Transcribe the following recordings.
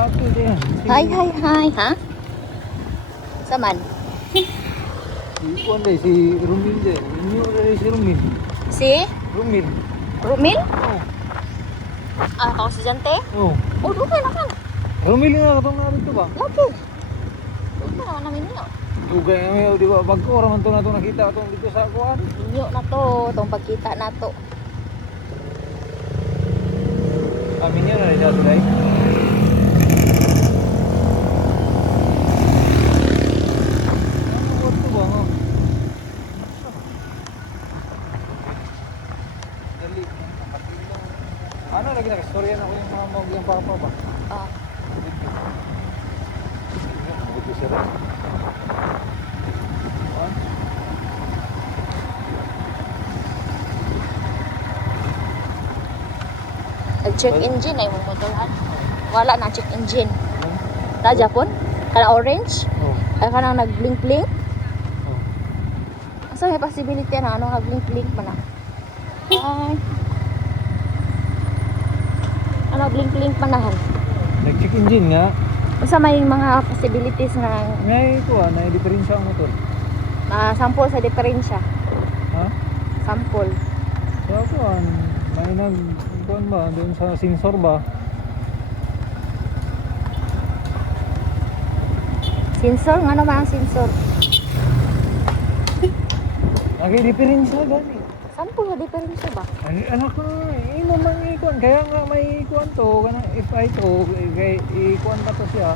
Ato din. Hi, hi, hi, ha? Saman? Ikuan deh si Rumil deh. Inyo deh si Rumil. Si? Rumil. Rumil? Oh. Ah, kau si Jante? Oh. Oh, doon na kan. Rumil nga katong namin to ba? Lapo. Doon na namin niyo. Dugay nga di ba pag ko raman to na to nakita atong dito sa kuan. Niyo na to, itong pagkita na to. Amin niya na dito dai. Ano to ba? Oh. Dali. Ano lagi nakastorya na ko yung mga mag yung papa ba? Ah, Begitu seret. nag-check engine ay mong motorhan. Wala na check engine. Ta Japon? Kana orange? Oh. Ay kana nag-blink-blink? Oh. Asa may possibility na ano nag-blink-blink man na? Ay. Ano blink-blink man na han? Nag-check engine nga. Unsa may mga possibilities na Ngay ko na diferensya ang motor. sample sa diferensya? Ha? Sample. So kuan may nag kuan ba doon sa sensor ba? Sensor? Ano man ang sensor? Nagdi-diferensya gani. Sample sa diferensya ba? Ay, anak ko, ino man ikuan kaya nga may ikuan to kana if I to kay ikuan pa to siya.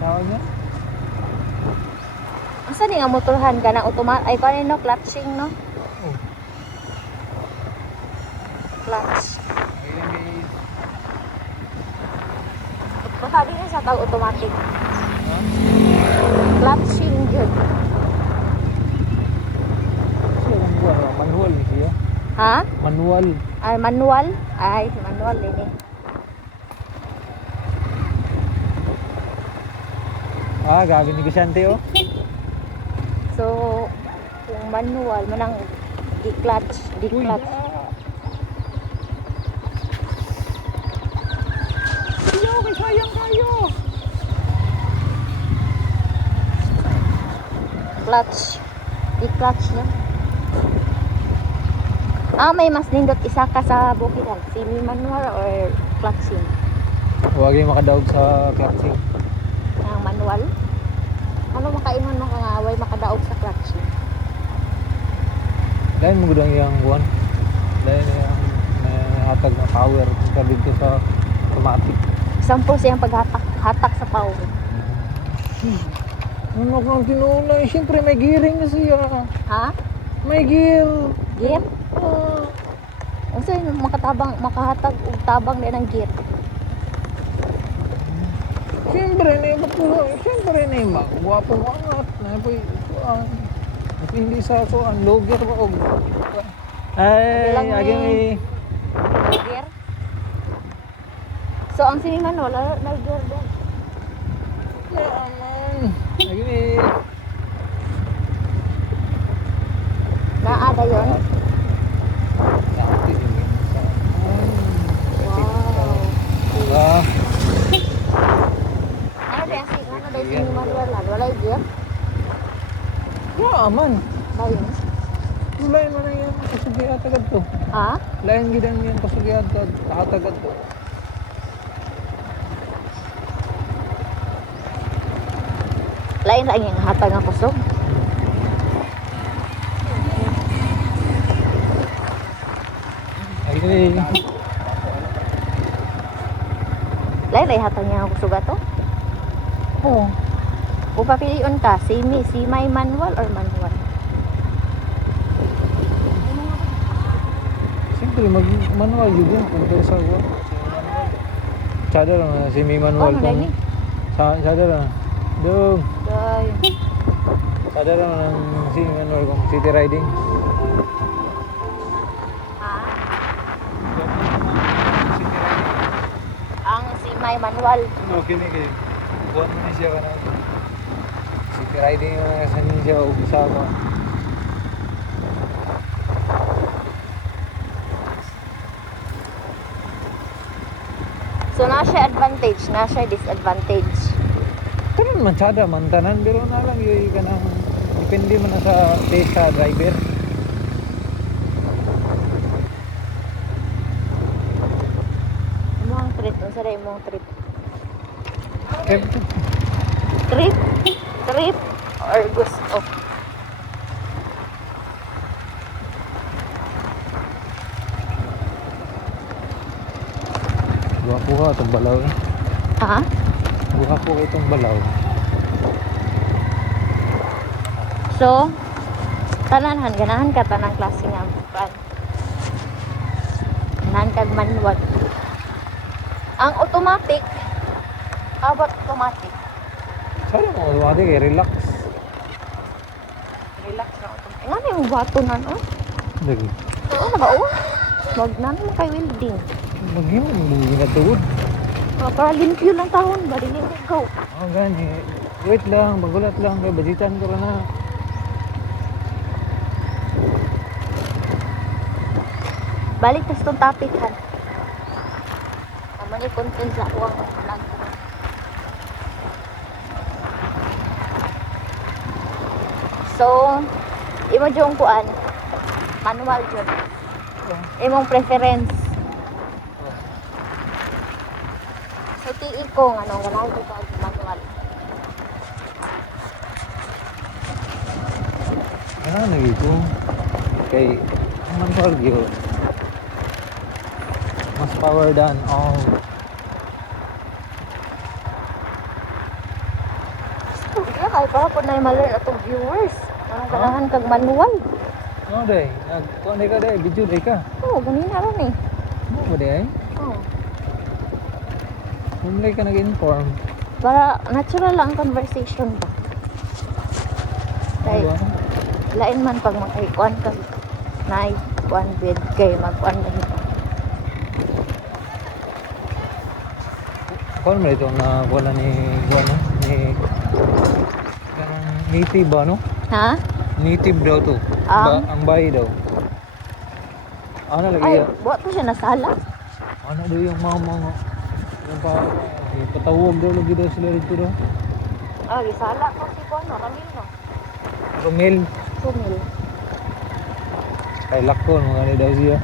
Tawag niya? Asa ni nga motorhan ka na automatic ay paano no clutching no? Oh. Clutch. Ay, Basta di na siya tawag automatic. ha? Clutching yun. Siya ang buwan, manual ni siya. Ha? Manual. Ay manual? Ay manual ini. Ah, gabi ni Gisante oh. So kung manual manang di-clutch, di-clutch. Yo, may sayang kayo. Clutch. Di-clutch niya. Ah, may mas nindot isa ka sa bukiran. Semi-manual or clutching? Huwag yung makadaog sa clutching. Ang manual? Ano makainon mo nga way makadaog sa clutching? Dahil mo gudang yung buwan. Dahil yung hatag na power kung dito sa automatic. Example siyang paghatak sa power. Ano kang tinulay? Siyempre may gearing na siya. Ha? May gear. Gear? Kasi makahatag og tabang din ang gear. Siyempre na yung siyempre na yung magwapo angat. Na po hindi sa ako ang low gear ba og ay Bilang agi may Gear? So ang semi-manual na gear din. yaman. Agi may Naada yon. dati din. Wow. Ah, Ano din semi-manual lan wala gear? yaman. Dayon. Lain man yan kasugiat agad to. Ha? Lain gidan yan kasugiat agad to. Lain ra ang hatag nga kusog. Agi may Lain ra hatag nga kusog ato. oh, Kung papiliun ka, semi-manual or manual? siyempre mag-manual yun yan kung sa ako. Sada lang na si may manual Oh, kung magaling. sada lang. Dong, Dayon. sada lang ng si manual kung city riding. Ha? Ang semi-manual. Okay ni kay buwan mo ni siya ka na. City riding yung sa ninja o usama. So So, na siya advantage, na siya disadvantage. Karon matsada man tanan pero na lang yoy kanang depende man na sa driver. Imong trip, unsa ra imong trip? Eh, Trip? Trip or gusto? Guwapo ka itong balaw eh. Ha? Guwapo ka itong balaw. So, tanan ganahan ka tanang klase nga pan. Ganahan kag manual. Ang automatic, how about automatic? Sana mo automatic eh, relax. Relax na automatic. Nga na yung bato na, no? Lagi. Oo na ba, oh? Wag na naman kay welding. Lagi mo ginatuod. Para limpyo lang tahon ba, dili mo go. Oh gani. Wait lang, bagulat lang kay budgetan ko na. Balik tas tong topic han. Amo ni content sa ako ang vlog. So, imo jung kuan manual jud. Imong preference. Sa tingin ko ano ganahan ko sa manual. Ano na ito? Kay manual yun. Mas power than all. Iya kay para po na malay atong viewers. Ang ganahan kag manual. Ano day? Kuan day ka day, video day ka. Oh, ganina ron eh. Ano ba day? Oh. Mamlay ka nag-inform. Para natural lang ang conversation ba. Kay Ano? lain man pag makikuan ka na kuan bid kay magkuan na ito. Kuan mo ito na kuan ni kuan no? Ni kanang native ba no? Ha? Native daw to. Ang bahay daw. Ano lagi Ay, ya? buhat to siya nasala. Ano daw yung mga yung pa patawag daw lagi daw sila rito daw. Ah, gisala ko si kuan no, Ramil no. Romel Sumil. kay lakon mga daw siya.